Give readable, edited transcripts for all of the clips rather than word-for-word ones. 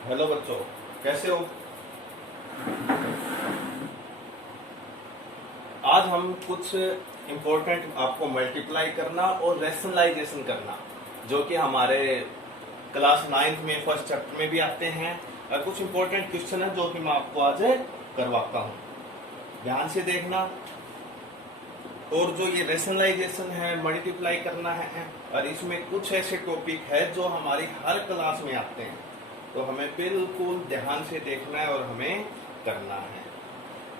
Hello बच्चों, कैसे हो? आज हम कुछ इम्पोर्टेंट आपको मल्टीप्लाई करना और रैशनलाइजेशन करना, जो कि हमारे क्लास 9th में फर्स्ट चैप्टर में भी आते हैं। और कुछ इम्पोर्टेंट क्वेश्चन है जो कि मैं आपको आज करवाता हूँ। ध्यान से देखना। और जो ये रैशनलाइजेशन है, मल्टीप्लाई करना है, और इसमें कुछ ऐसे टॉपिक है जो हमारी हर क्लास में आते हैं, तो हमें बिल्कुल ध्यान से देखना है और हमें करना है।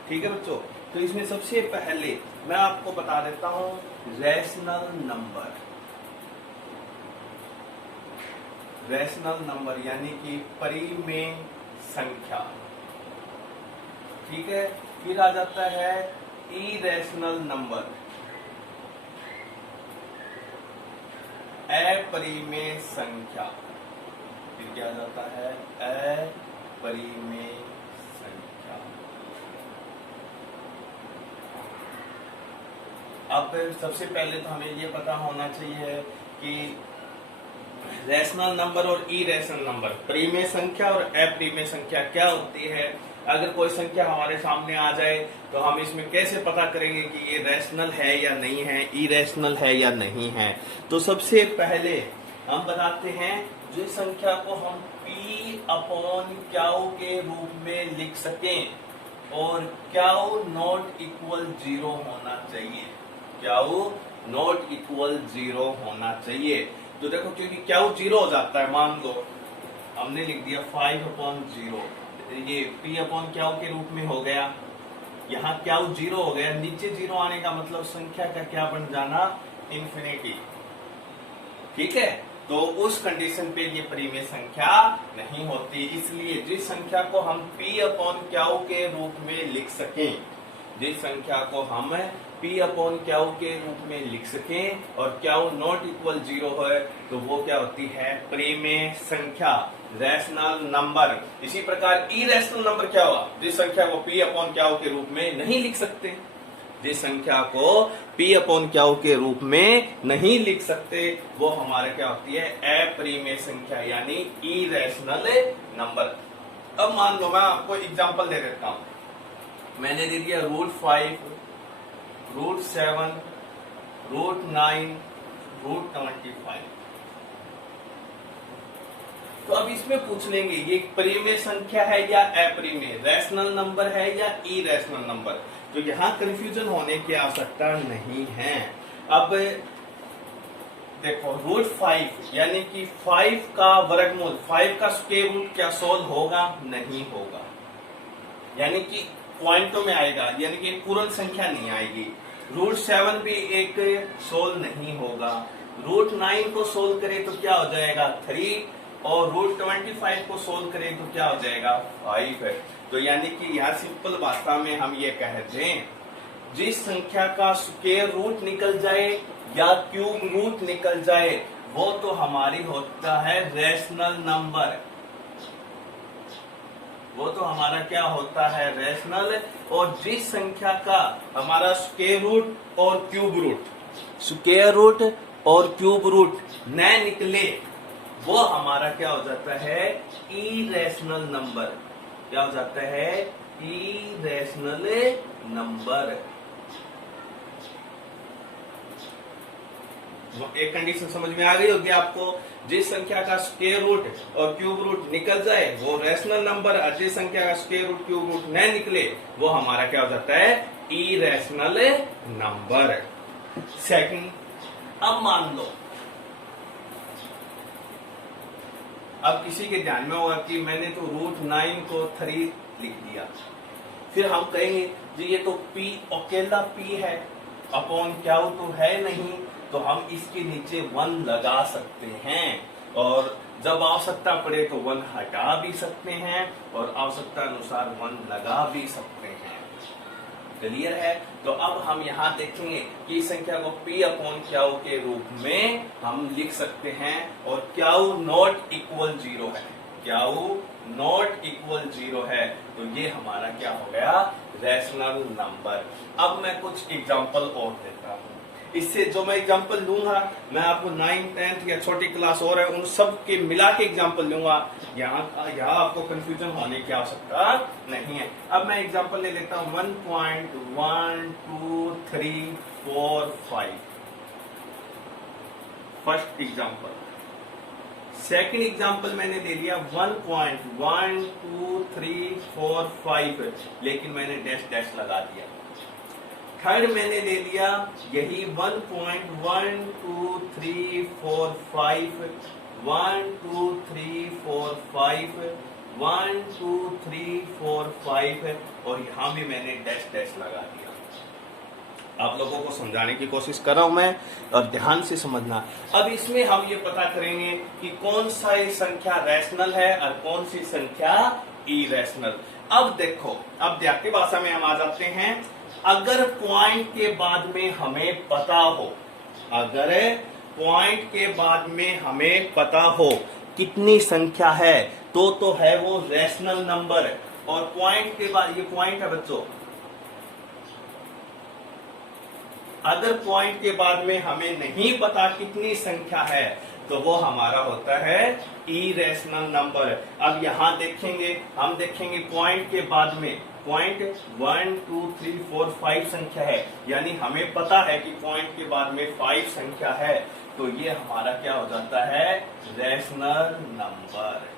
ठीक है बच्चों? तो इसमें सबसे पहले मैं आपको बता देता हूं रैशनल नंबर। रैशनल नंबर यानी कि परिमेय संख्या। ठीक है। फिर आ जाता है इरेशनल नंबर, अपरिमेय संख्या। फिर क्या आ जाता है? अपरिमेय संख्या। अब सबसे पहले तो हमें ये पता होना चाहिए कि रैशनल नंबर और इरेशनल नंबर, परिमेय संख्या और अपरिमेय संख्या क्या होती है। अगर कोई संख्या हमारे सामने आ जाए तो हम इसमें कैसे पता करेंगे कि ये रैशनल है या नहीं है, इरेशनल है या नहीं है। तो सबसे पहले हम बताते हैं जिस संख्या को हम P अपॉन क्याउ के रूप में लिख सकें और क्याउ नॉट इक्वल 0 होना चाहिए। क्याउ नॉट इक्वल 0 होना चाहिए। तो देखो, क्योंकि क्याउ 0 हो जाता है, मान लो हमने लिख दिया 5 अपॉन 0, ये P अपॉन क्याउ के रूप में हो गया। यहाँ क्याउ 0 हो गया, नीचे 0 आने का मतलब संख्या का क्या बन जाना? इन्फिनिटी। ठीक है। तो उस कंडीशन पे ये परिमेय संख्या नहीं होती। इसलिए जिस संख्या को हम P अपॉन क्याउ के रूप में लिख सकें, जिस संख्या को हम P अपॉन क्याउ के रूप में लिख सकें और क्याउ नॉट इक्वल 0 है, तो वो क्या होती है? परिमेय संख्या, रैशनल नंबर। इसी प्रकार इरेशनल नंबर क्या हुआ? जिस संख्या को P अपॉन क्याउ के रूप में नहीं लिख सकते, जिस संख्या को P अपॉन क्याउ के रूप में नहीं लिख सकते, वो हमारे क्या होती है? अपरिमेय संख्या यानी इरेशनल नंबर। अब मान लो मैं आपको एग्जांपल दे देता हूं। मैंने दे दिया √5, √7, √9, √25। तो अब इसमें पूछ लेंगे ये परिमेय संख्या है या अपरिमेय, रैशनल नंबर है या इरेशनल नंबर। तो यहाँ कंफ्यूजन होने की आवश्यकता नहीं है। अब देखो, √5 यानी कि 5 का वर्गमूल, 5 का स्क्वायर रूट क्या सोल्व होगा? नहीं होगा। यानी कि पॉइंटों में आएगा, यानी कि पूर्ण संख्या नहीं आएगी। √7 भी एक सोल्व नहीं होगा। √9 को सोल्व करें तो क्या हो जाएगा? 3, और √25 को सोल्व करें तो क्या हो जाएगा? 5 है। तो यानी कि यहाँ सिंपल भाषा में हम ये कह दें, जिस संख्या का स्क्वायर रूट निकल जाए या क्यूब रूट निकल जाए, वो तो हमारी होता है रैशनल नंबर। वो तो हमारा क्या होता है? रैशनल। और जिस संख्या का हमारा स्क्वायर रूट और क्यूब रूट, स्क्वायर रूट और क्यूब रूट न निकले, वो हमारा क्या हो जाता है? Irrational number. क्या हो जाता है? Irrational number. एक कंडीशन समझ में आ गई होगी आपको। जिस संख्या का स्क्वायर रूट और क्यूब रूट निकल जाए वो रैशनल नंबर, और जिस संख्या का स्क्वायर रूट क्यूब रूट न निकले वो हमारा क्या हो जाता है? Irrational number. सेकंड, अब मान लो, अब किसी के ध्यान में होगा कि मैंने तो √9 को 3 लिख दिया। फिर हम कहेंगे जी ये तो P अकेला P है, अपॉन क्याउ तो है नहीं, तो हम इसके नीचे 1 लगा सकते हैं, और जब आवश्यकता पड़े तो 1 हटा भी सकते हैं, और आवश्यकता अनुसार 1 लगा भी सकते हैं। क्लियर है? तो अब हम यहाँ देखेंगे कि इस संख्या को P अपॉन क्याउ के रूप में हम लिख सकते हैं, और क्याउ नॉट इक्वल 0 है। क्याउ नॉट इक्वल 0 है, तो ये हमारा क्या हो गया? Rational number. अब मैं कुछ एग्जांपल और देता हूं। इससे जो मैं एग्जांपल लूंगा, मैं आपको 9th 10th या छोटी क्लास और है उन सब के मिला के एग्जांपल लूंगा। यहाँ आपको कंफ्यूजन होने की आवश्यकता नहीं है। अब मैं एग्जांपल ले लेता हूं 1.1 2 3 4 5 फर्स्ट एग्जांपल। सेकंड एग्जांपल मैंने ले लिया 1.1 2 3 4 5, लेकिन मैंने डैश डैश लगा दिया। थर्ड मैंने ले लिया यही 1.1 2 3 4 5 1 2 3 4 5 1 2 3 4 5 और यहां भी मैंने डैश डैश लगा दिया। आप लोगों को समझाने की कोशिश कर रहा हूं मैं, और ध्यान से समझना। अब इसमें हम ये पता करेंगे कि कौन सा संख्या रैशनल है और कौन सी संख्या इरेशनल। अब देखो, अब देहाती भाषा में हम आ जाते हैं। अगर पॉइंट के बाद में हमें पता हो, अगर पॉइंट के बाद में हमें पता हो कितनी संख्या है तो है वो रैशनल नंबर। और पॉइंट के बाद, ये पॉइंट है बच्चों, अगर पॉइंट के बाद में हमें नहीं पता कितनी संख्या है तो वो हमारा होता है इरेशनल नंबर। अब यहां देखेंगे, हम देखेंगे पॉइंट के बाद में पॉइंट 1 2 3 4 5 संख्या है, यानी हमें पता है कि पॉइंट के बाद में 5 संख्या है, तो ये हमारा क्या हो जाता है, रैशनल नंबर।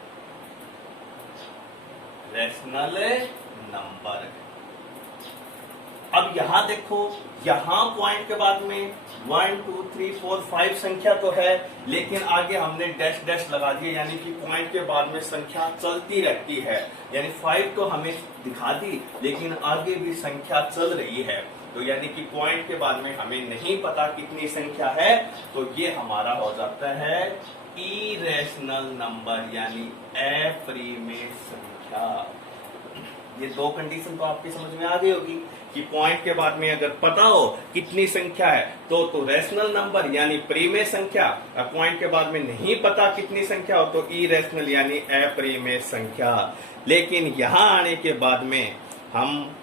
Rational number. अब यहां देखो, यहां पॉइंट के बाद में 1 2 3 4 5 संख्या तो है, लेकिन आगे हमने डैश डैश लगा दिया, यानी कि पॉइंट के बाद में संख्या चलती रहती है। यानी 5 तो हमें दिखा दी, लेकिन आगे भी संख्या चल रही है, तो यानी कि पॉइंट के बाद में हमें नहीं पता कितनी संख्या है, तो ये हमारा हो जाता है इरेशनल नंबर, यानी अप्रिमेय संख्या। ये दो कंडीशन तो आपकी समझ में आ गई होगी कि पॉइंट के बाद में अगर पता हो कितनी संख्या है तो रैशनल नंबर यानी प्रीमेय संख्या, और पॉइंट के बाद में नहीं पता कितनी संख्या हो तो इरेशनल यानी अप्रीमेय संख्या। लेकिन यहां आने के बाद में हम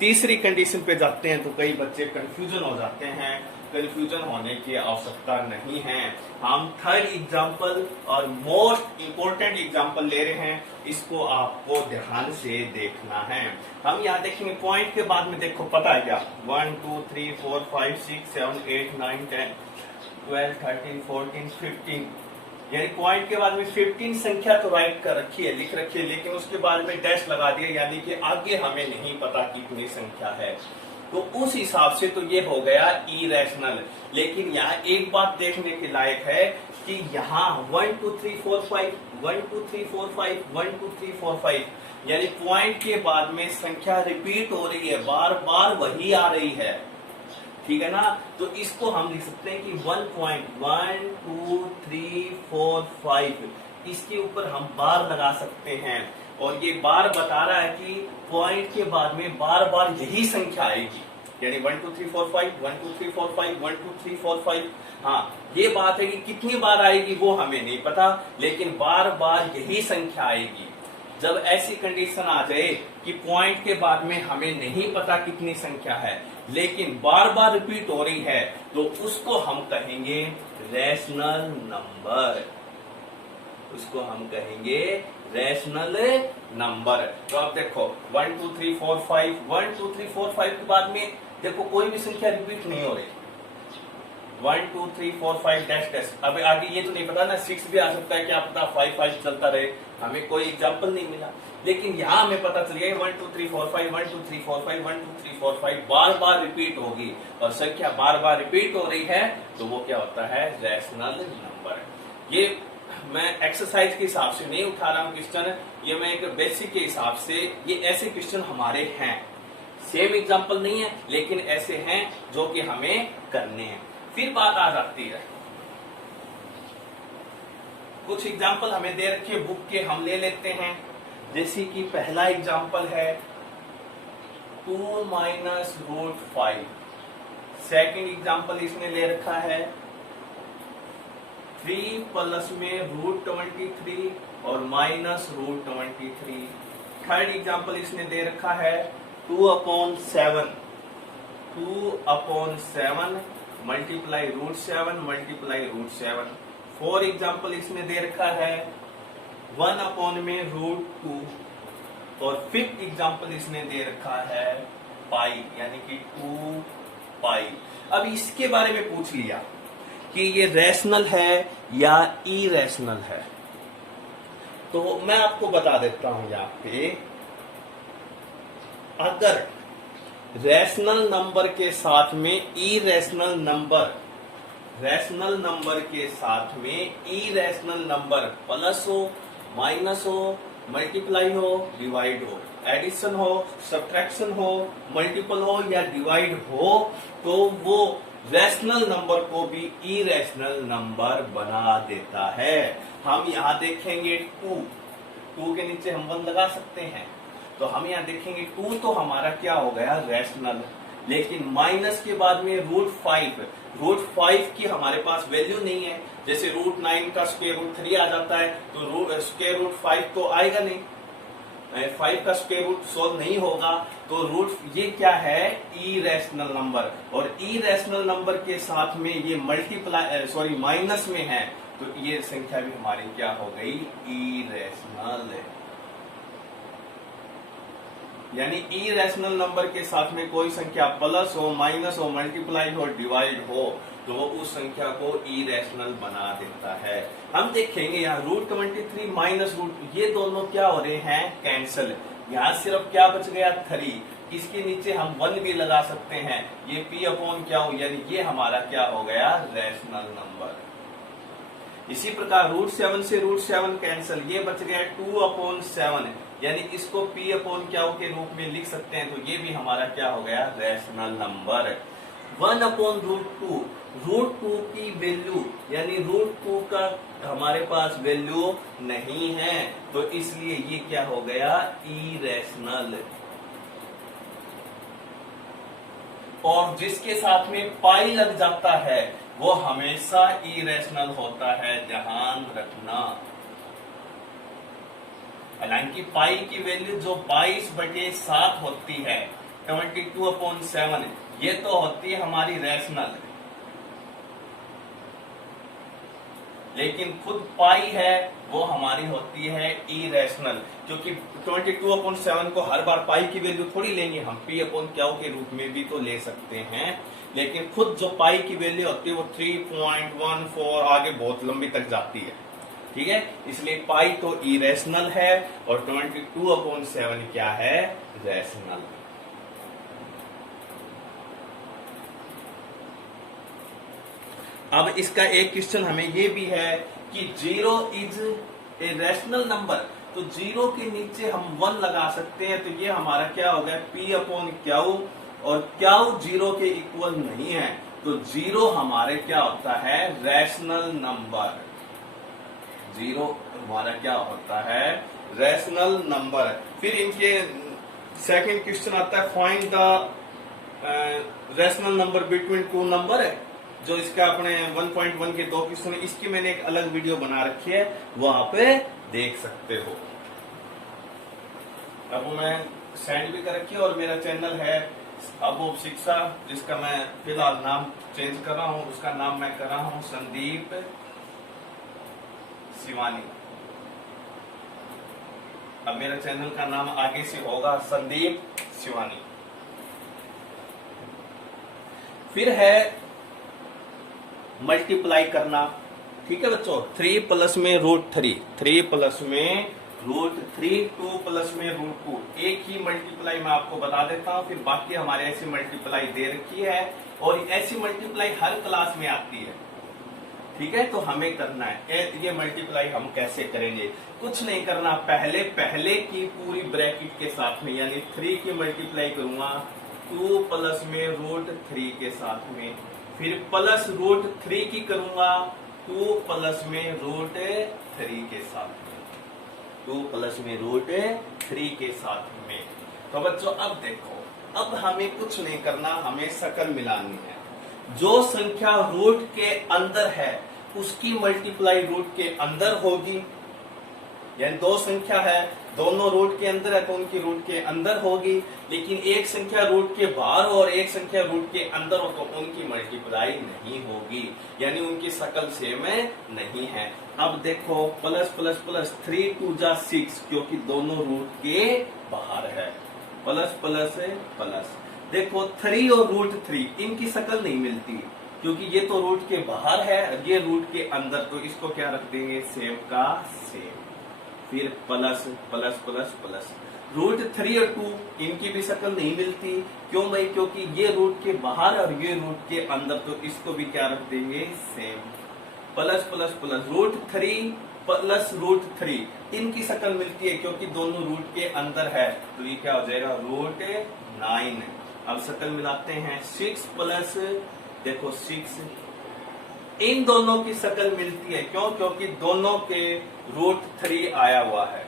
तीसरी कंडीशन पे जाते हैं तो कई बच्चे कंफ्यूजन हो जाते हैं। कंफ्यूजन होने की आवश्यकता नहीं है। हम थर्ड एग्जांपल और मोस्ट इंपोर्टेंट एग्जांपल ले रहे हैं, इसको आपको ध्यान से देखना है। हम यहाँ देखेंगे पॉइंट के बाद में, देखो पता है क्या, 1 2 3 4 5 6 7 8 9 10 12 13 14 15, यानी पॉइंट के बाद में 15 संख्या तो राइट कर रखी है, लिख रखी है, लेकिन उसके बाद में डैश लगा दिया, यानी कि आगे हमें नहीं पता कितनी संख्या है, तो उस हिसाब से तो ये हो गया इरेशनल। लेकिन यहाँ एक बात देखने के लायक है कि यहाँ 1 2 3 4 5 1 2 3 4 5 1 2 3 4 5, यानी पॉइंट के बाद में संख्या रिपीट हो रही है, बार बार वही आ रही है, ठीक है ना। तो इसको हम लिख सकते हैं कि 1.1 2 3 4 5, इसके ऊपर हम बार लगा सकते हैं, और ये बार बता रहा है कि पॉइंट के बाद में बार बार यही संख्या आएगी, यानी 1 2 3 4 5 1 2 3 4 5 1 2 3 4 5। हाँ, ये बात है कि कितनी बार आएगी वो हमें नहीं पता, लेकिन बार बार यही संख्या आएगी। जब ऐसी कंडीशन आ जाए कि पॉइंट के बाद में हमें नहीं पता कितनी संख्या है, लेकिन बार बार रिपीट हो रही है, तो उसको हम कहेंगे रैशनल नंबर, उसको हम कहेंगे रैशनल नंबर। तो अब देखो 1 2 3 4 5 1 2 3 4 5 के बाद में देखो कोई भी संख्या रिपीट नहीं हो रही, 1 2 3 4 5 डैश डैश। अब आगे ये तो नहीं पता ना, 6 भी आ सकता है, क्या पता 5 5 चलता रहे, हमें कोई एग्जांपल नहीं मिला, लेकिन यहाँ हमें पता चल गया 1 2 3 4 5 1 2 3 4 5 1 2 3 4 5 बार बार रिपीट होगी, और संख्या बार बार रिपीट हो रही है, तो वो क्या होता है, रैशनल नंबर। ये मैं एक्सरसाइज के हिसाब से नहीं उठा रहा हूँ क्वेश्चन, ये मैं एक बेसिक के हिसाब से, ये ऐसे क्वेश्चन हमारे हैं, सेम एग्जांपल नहीं है, लेकिन ऐसे हैं जो कि हमें करने हैं। फिर बात आ जाती है, कुछ एग्जांपल हमें दे रखे बुक के, हम ले लेते हैं। जैसे कि पहला एग्जांपल है 2 माइनस रूट 5, सेकेंड एग्जांपल इसने ले रखा है 3 प्लस में रूट 23 और माइनस रूट 23। थर्ड एग्जांपल इसने दे रखा है 2/7, 2/7 मल्टीप्लाई √7 मल्टीप्लाई √7। फॉर एग्जाम्पल इसने दे रखा है 1/√2 और फिफ्थ एग्जाम्पल इसने दे रखा है पाई यानी कि 2 पाई। अब इसके बारे में पूछ लिया कि ये रैशनल है या इरेशनल है, तो मैं आपको बता देता हूं यहां पे, अगर रैशनल नंबर के साथ में इरेशनल नंबर, रैशनल नंबर के साथ में इरेशनल नंबर प्लस हो, माइनस हो, मल्टीप्लाई हो, डिवाइड हो, एडिशन हो, सब्ट्रैक्शन हो, मल्टीपल हो या डिवाइड हो, तो वो रैशनल नंबर को भी इरेशनल नंबर बना देता है। हम यहां देखेंगे 2 के नीचे हम 1 लगा सकते हैं, तो हम यहां देखेंगे 2 तो हमारा क्या हो गया रैशनल, लेकिन माइनस के बाद में √5 की हमारे पास वैल्यू नहीं है। जैसे √9 का √3 आ जाता है तो √5 तो आएगा नहीं, 5 का स्क्वायर रूट सोल्व नहीं होगा, तो ये क्या है इरेशनल नंबर, और इरेशनल नंबर के साथ में ये मल्टीप्लाई माइनस में है, तो ये संख्या भी हमारी क्या हो गई इरेशनल। यानी इरेशनल नंबर के साथ में कोई संख्या प्लस हो, माइनस हो, मल्टीप्लाई हो, डिवाइड हो, तो वो उस संख्या को इरेशनल बना देता है। हम देखेंगे यहाँ √23 माइनस ये दोनों क्या हो रहे हैं कैंसिल। यहाँ सिर्फ क्या बच गया 3, इसके नीचे हम 1 भी लगा सकते हैं, ये p/, क्या हो यानी ये हमारा क्या हो गया रैशनल नंबर। इसी प्रकार √7 से √7 कैंसिल, ये बच गया 2/7 यानी इसको p/, के रूप में लिख सकते हैं, तो ये भी हमारा क्या हो गया रैशनल नंबर। 1/√2, √2 की वैल्यू यानी √2 का हमारे पास वैल्यू नहीं है, तो इसलिए ये क्या हो गया इरेशनल। और जिसके साथ में पाई लग जाता है वो हमेशा इरेशनल होता है, ध्यान रखना। हालांकि पाई की वैल्यू जो 22/7 होती है 22/7, ये तो होती है हमारी रैशनल, लेकिन खुद पाई है वो हमारी होती है इरेशनल, क्योंकि 22/7 को हर बार पाई की वैल्यू थोड़ी लेंगे हम, p/q के रूप में भी तो ले सकते हैं, लेकिन खुद जो पाई की वैल्यू होती है वो 3.14 आगे बहुत लंबी तक जाती है, ठीक है। इसलिए पाई तो इरेशनल है और 22/7 क्या है रैशनल। अब इसका एक क्वेश्चन हमें ये भी है कि 0 इज ए रैशनल नंबर, तो 0 के नीचे हम 1 लगा सकते हैं, तो ये हमारा क्या हो गया p/q, और q 0 के इक्वल नहीं है, तो 0 हमारे क्या होता है रैशनल नंबर। 0 हमारा क्या होता है रैशनल नंबर। फिर इनके सेकंड क्वेश्चन आता है find the rational number between 2 number है, जो इसका अपने 1.1 के 2 क्वेश्चन है, इसकी मैंने एक अलग वीडियो बना रखी है, वहां पे देख सकते हो। अब मैं सेंड भी कर रखी है, और मेरा चैनल है अबोध शिक्षा, जिसका मैं फिलहाल नाम चेंज कर रहा हूं, उसका नाम मैं कर रहा हूं संदीप शिवानी। अब मेरा चैनल का नाम आगे से होगा संदीप शिवानी। फिर है मल्टीप्लाई करना, ठीक है बच्चों, 3 प्लस में √3, 3 प्लस में √3, 2 प्लस में √2, एक ही मल्टीप्लाई मैं आपको बता देता हूं, फिर बाकी हमारे ऐसी मल्टीप्लाई दे रखी है, और ऐसी मल्टीप्लाई हर क्लास में आती है, ठीक है। तो हमें करना है ये मल्टीप्लाई हम कैसे करेंगे, कुछ नहीं करना, पहले की पूरी ब्रैकेट के साथ में, यानी 3 की मल्टीप्लाई करूंगा 2 प्लस में √3 के साथ में, फिर प्लस √3 की करूंगा 2 प्लस में √3 के साथ में, 2 प्लस में √3 के साथ में। तो बच्चों अब देखो, अब हमें कुछ नहीं करना, हमें शकल मिलानी है। जो संख्या रूट के अंदर है उसकी मल्टीप्लाई रूट के अंदर होगी, यानी दो संख्या है, दोनों रूट के अंदर है तो उनकी रूट के अंदर होगी, लेकिन एक संख्या रूट के बाहर हो और एक संख्या रूट के अंदर हो तो उनकी मल्टीप्लाई नहीं होगी, यानी उनकी शकल सेम नहीं है। अब देखो प्लस प्लस प्लस 3 2 जा 6, क्योंकि दोनों रूट के बाहर है, प्लस प्लस प्लस। देखो 3 और √3 इनकी शकल नहीं मिलती, क्योंकि ये तो रूट के बाहर है और ये रूट के अंदर, तो इसको क्या रख देंगे, सेम का सेम। फिर प्लस प्लस प्लस प्लस √3 और 2 इनकी भी शकल नहीं मिलती, क्यों भाई, क्योंकि ये रूट के बाहर और ये रूट के अंदर, तो इसको भी क्या रख देंगे, same. Plus plus plus √3 plus √3 इनकी शकल मिलती है, क्योंकि दोनों रूट के अंदर है, तो ये क्या हो जाएगा, √9। अब शकल मिलाते हैं, 6 प्लस, देखो 6, इन दोनों की शकल मिलती है, क्यों, क्योंकि दोनों के √3 आया हुआ है,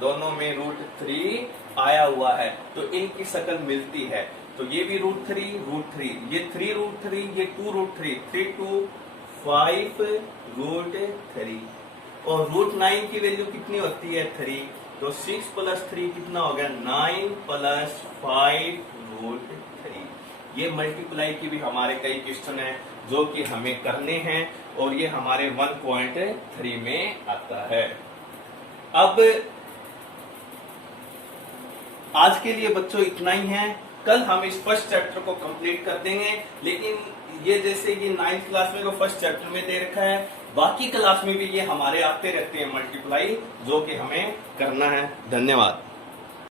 दोनों में √3 आया हुआ है, तो इनकी शकल मिलती है। तो ये भी √3, ये 3√3, ये 2√3, 3 2 5 √3, और √9 की वैल्यू कितनी होती है, 3, तो 6 प्लस 3 कितना हो गया, 9 प्लस 5 √3। ये मल्टीप्लाई की भी हमारे कई क्वेश्चन हैं जो कि हमें करने हैं, और ये हमारे 1.3 में आता है। अब आज के लिए बच्चों इतना ही है, कल हम इस फर्स्ट चैप्टर को कंप्लीट कर देंगे, लेकिन ये जैसे ये 9th क्लास में तो फर्स्ट चैप्टर में दे रखा है, बाकी क्लास में भी ये हमारे आते रहते हैं मल्टीप्लाई, जो कि हमें करना है। धन्यवाद।